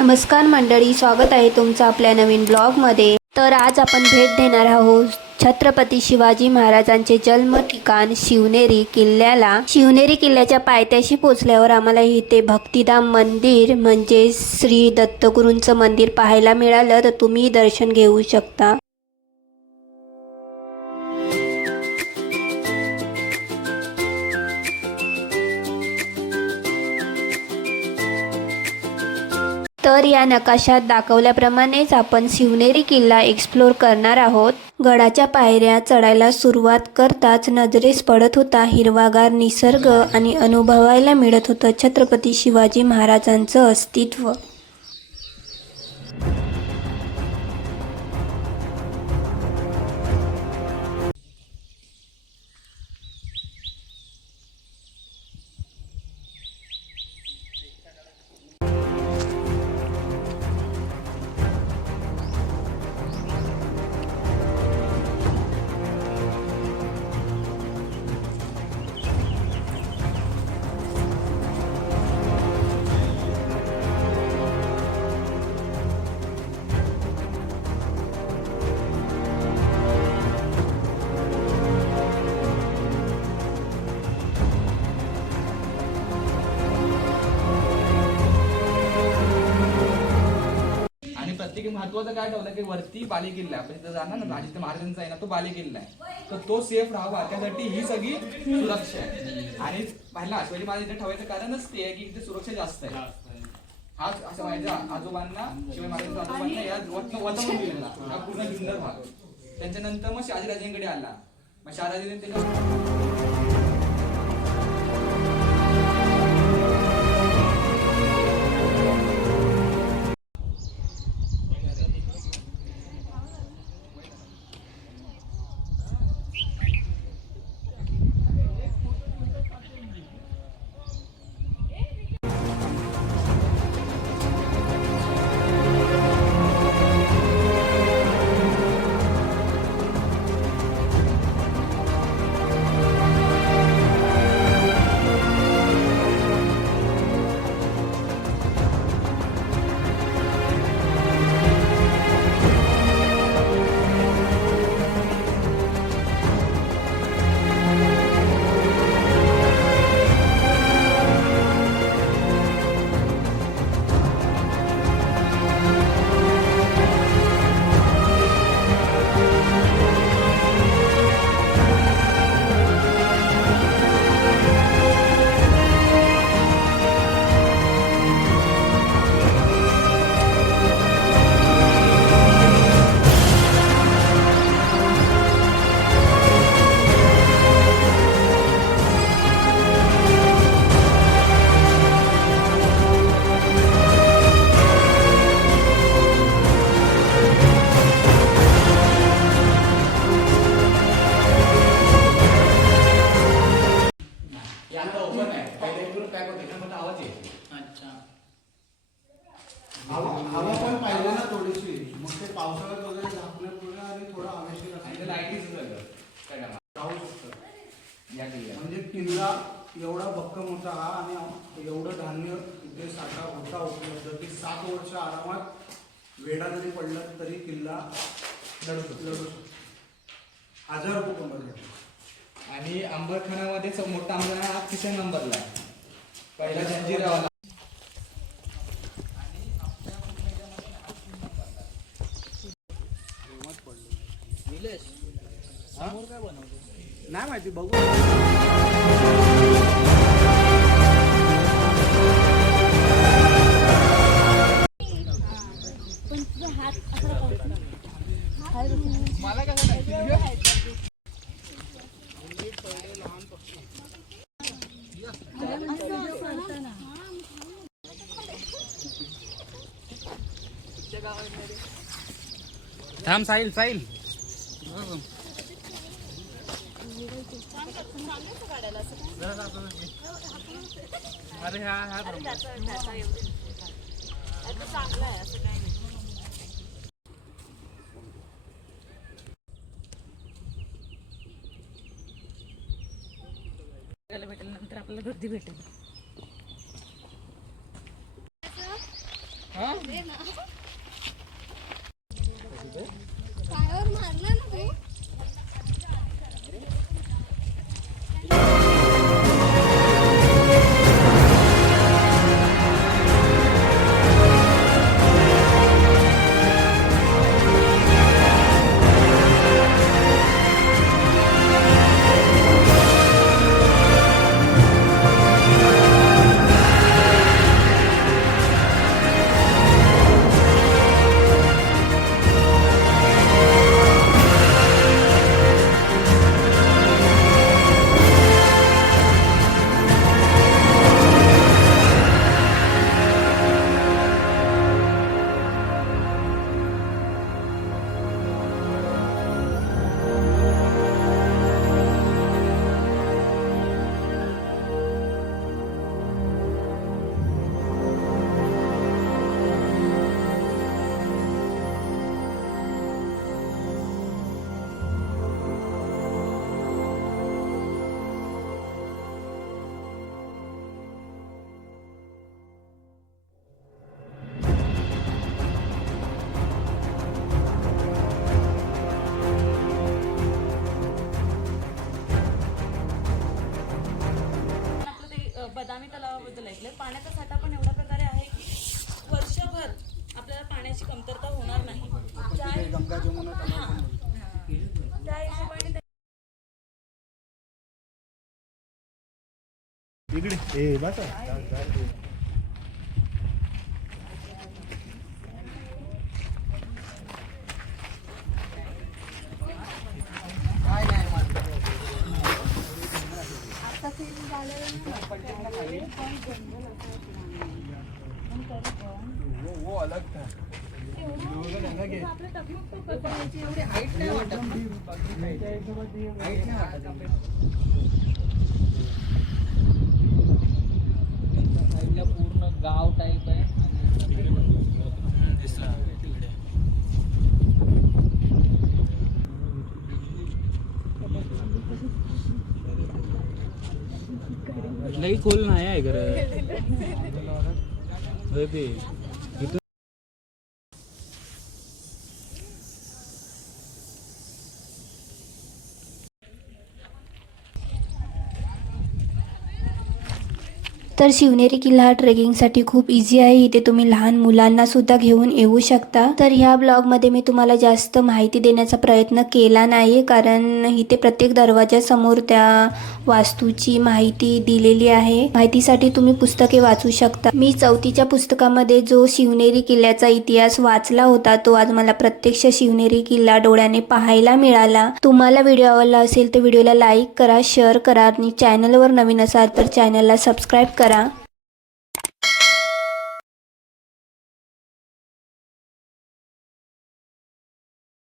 नमस्कार मंडळी, स्वागत आहे तुमचं आपल्या नवीन ब्लॉगमध्ये। तर आज आपण भेट देणार आहोत छत्रपती शिवाजी महाराजांचे जन्म ठिकाण शिवनेरी किल्ल्याला। शिवनेरी किल्ल्याच्या पायथ्याशी पोहोचल्यावर आम्हाला इथे भक्तिधाम मंदिर म्हणजे श्री दत्तगुरूंचं मंदिर पाहायला मिळालं, तर तुम्ही दर्शन घेऊ शकता। तर या नकाशात दाखवल्याप्रमाणेच आपण शिवनेरी किल्ला एक्सप्लोर करणार आहोत। गडाच्या पायऱ्या चढायला सुरुवात करताच नजरेस पडत होता हिरवागार निसर्ग आणि अनुभवायला मिळत होतं छत्रपती शिवाजी महाराजांचं अस्तित्व। प्रत्येक महत्वाचं काय ठेवलं की वरती बालेकिल्ला आपण तिथं जाणार ना, राजश्री महाराजांचा आहे ना तो बालेकिल्ला आहे, तर तो सेफ राहावा त्यासाठी ही सगळी सुरक्षा आहे। आणि पहिला शिवाजी महाराज इथे ठेवायचं कारणच ते आहे की इथे सुरक्षा जास्त आहे। हाच असं माझ्या आजोबांना शिवाजी महाराजांच्या आजोबांना या वतन दिलेला हा पूर्ण जुन्नर भाग। त्यांच्यानंतर मग शहाजीराजांकडे आला, मग शहाजीराजांनी त्याच्या हवा पण पाहिजे ना थोडीशी, मग ते पावसाळ्यात वगैरे झाकण्यापूर्ण आणि थोडं हवेशीर आणि लाईटीच म्हणजे किल्ला एवढा भक्कम होता हा आणि एवढं धान्य इथे साठा होता उपलब्ध की 7 वर्ष आरामात वेढा जरी पडला तरी किल्ला लढू शकतो। 1000 कुटुंब आणि अंबरखानामध्ये मोठा अंबरखाना हा 300 नंबरला आहे, पहिला जंजीरावाला। नाही माहिती, बघू। मला कसं नाही थांब साहिल साहिल अरे हा चांगलं आहे असं काही नाही। भेटेल नंतर आपल्याला गर्दी भेटेल। पायावर मारलं ना तू. आपलं ते बदामी तलावाबद्दल ऐकलंय. पाण्याचा साठा पण एवढ्या प्रकारे आहे की वर्षभर आपल्याला पाण्याची कमतरता होणार नाही. त्या हिशोबाने वो अलग था. पूर्ण गाव टाईप आहे लई खोल नाही आहे घर तर शिवनेरी किल्ला हा ट्रेकिंगसाठी खूप इझी आहे. इथे तुम्ही लहान मुलांना सुद्धा घेऊन येऊ शकता. तर ह्या ब्लॉगमध्ये मी तुम्हाला जास्त माहिती देण्याचा प्रयत्न केला नाही, कारण इथे प्रत्येक दरवाजासमोर त्या वास्तूची माहिती दिलेली आहे. माहितीसाठी तुम्ही पुस्तके वाचू शकता. मी 4थीच्या पुस्तकामध्ये जो शिवनेरी किल्ल्याचा इतिहास वाचला होता, तो आज मला प्रत्यक्ष शिवनेरी किल्ला डोळ्याने पाहायला मिळाला. तुम्हाला व्हिडिओ आवडला असेल तर व्हिडिओला लाईक करा, शेअर करा आणि चॅनलवर नवीन असाल तर चॅनलला सबस्क्राईब करा.